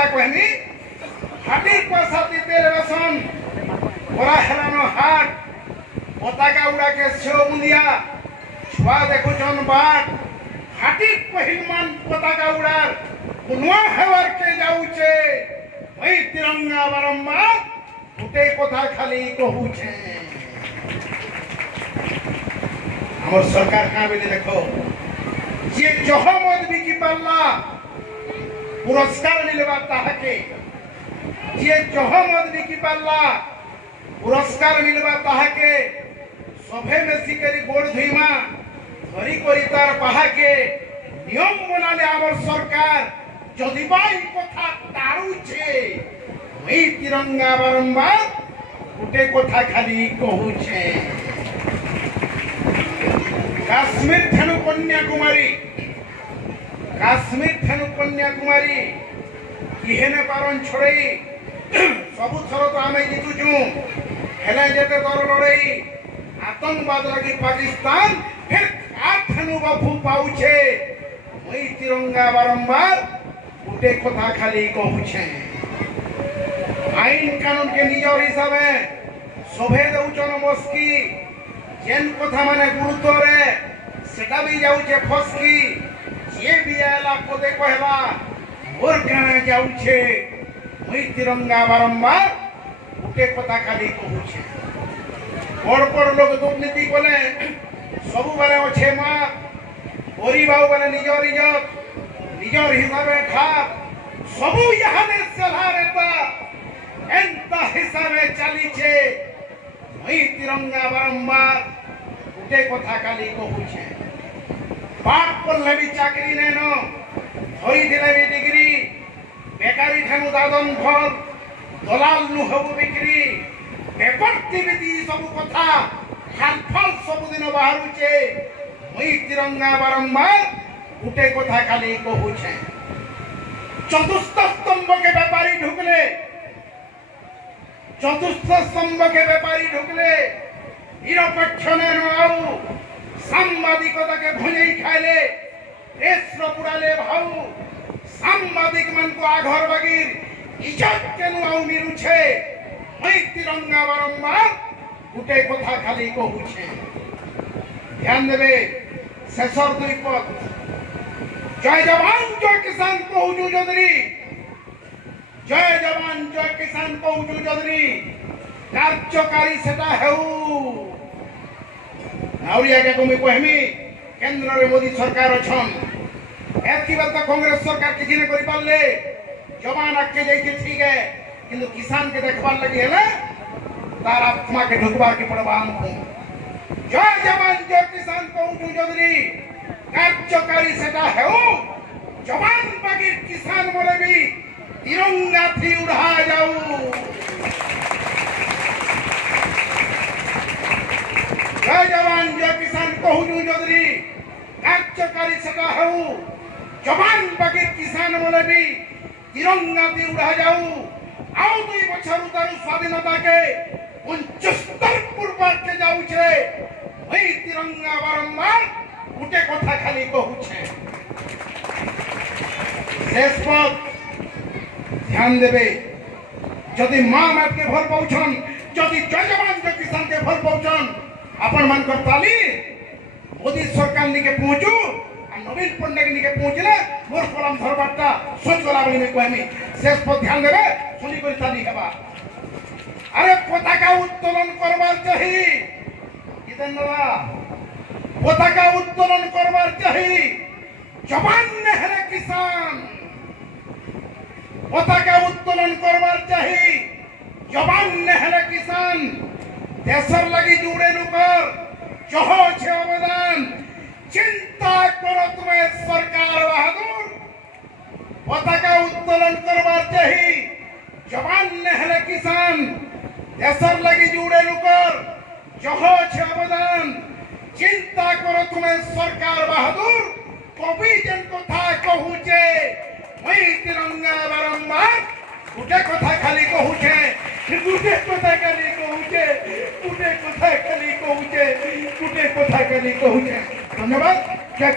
कथा कहनी हाटी पैसा तेल बेसन बड़ा हेलानो हाट पताका उड़ा के सेव मुंदिया छुआ देखुचन बाट हाटी पहिलमान पताका उड़ार पुनः हेवर के जाऊचे वही तिरंगा बारंबार उठे कथा खाली कहूचे हमर सरकार का बेले देखो जे जहमत बिकी पारला पुरस्कार मिलवा ताहाके जे जहमत बिकी पारला पुरस्कार मिलवा ताहाके सभे मेसी करी गोड़ धुईमा धरी करी तार पाहाके नियम बनाले हमर सरकार जदि बाई कथा तारुचे वही तिरंगा बारंबार उठे कथा खाली कहूचे काश्मीर ठेनु कन्याकुमारी किहेने पारन छोड़ई सबु थर तो आमे जीतुचु हेले जेते दर लड़ई आतंकवाद लगी पाकिस्तान फिर ठेनु बाफू पाउछे वही तिरंगा बारंबार उठे कथा खाली कहूछे आईन कानून के निजर हिसाबे सभे दउचन मस्की जेन कथा माने गुरुत्व रे सेटा भी जाउछे फसकी जे भी आला पदे कहला मोर काने जाउछे वही तिरंगा बारंबार उठे कथा खाली कहूछे बड़ लोग दुर्नीति कले सबु बारे अच्छे मा गरीबाऊ बारे निजर इज्जत निजर हिसाबे ठाप सबु यहाने सलाह रेता एंता हिसाबे चलीछे वही तिरंगा बारंबार उठे कथा खाली कहूछे पाठ पढ़ले भी चाकरी नेन धरी दिले भी डिग्री बेकारी ठेनु दादन फल दलाल नु हबु बिक्री पेपर टीवी सब कथा हालफल सब दिन बाहरुचे वही तिरंगा बारंबार उठे कथा खाली कहूछे चतुर्थ स्तंभ के व्यापारी ढुकले निरपेक्ष नाऊ सांबादिकता के भुंजई खाइले रेस्र बुड़ाले भाऊ सांबादिक मन को आघर बगीर इज्जत के नुआऊ मिरुछे वही तिरंगा बारंबार उठे कथा खाली कहूछे ध्यान देवे शेषर दुई पद जय जवान जय किसान कहूछु जदरी जय जवान जय किसान कहूछु जदरी कार्यकारी सेटा हेउ नाउरिया के कमी कहमी केंद्र रे मोदी सरकार अछन एतकी बात कांग्रेस सरकार किछि ने करि पाले जवान आके जाई के ठीक है किंतु किसान के देखबार लगी हेले तार आत्मा के ढुकबार के पड़बा हमको जय जवान जय किसान कहूछु जदरी कार्यकारी सेटा हेउ जवान बागी किसान बोले भी तिरंगा थी उड़ा जाऊ जय जवान जय किसान कहूछु जदरी कार्यकारी सेटा हेउ जवान बागी किसान बोले भी तिरंगा थी उड़ा जाऊ आउ 2 बछर उतारू स्वाधीनता के 75 पूर्व के जाऊछे वही तिरंगा बारंबार उठे कथा खाली कहूछे शेष पद ध्यान देवे जदि मां बाप के भल पाउछन जदि जय जवान जय किसान के भल पाउछन अपन मन कर ताली मोदी सरकार निके पहुंचू आ नवीन पटनायक निके पहुंचले मोर कलम धरबाटा सोच गला बली में कहमी शेष पद ध्यान देवे सुनी कर ताली हेबा अरे पताका उत्तोलन करबार चाही किदनवा पताका उत्तोलन करबार चाही जवान नेहरे किसान पताका उत्तोलन करबार चाही जवान नेहरे किसान देशर लगी जुड़े नुकर जहो छे अवदान चिंता करो तुम्हें सरकार बहादुर पताका उत्तोलन करबार चाही जवान नेहरे किसान देशर लगी जुड़े नुकर जहो छे अवदान चिंता करो तुम्हें सरकार बहादुर कवि जन कथा कहूचे वही तिरंगा बारंबार उठे कथा खाली कहूचे उठे कथा खाली कहूचे उठे कथा खाली कहूचे उठे कथा खाली कहूचे धन्यवाद जय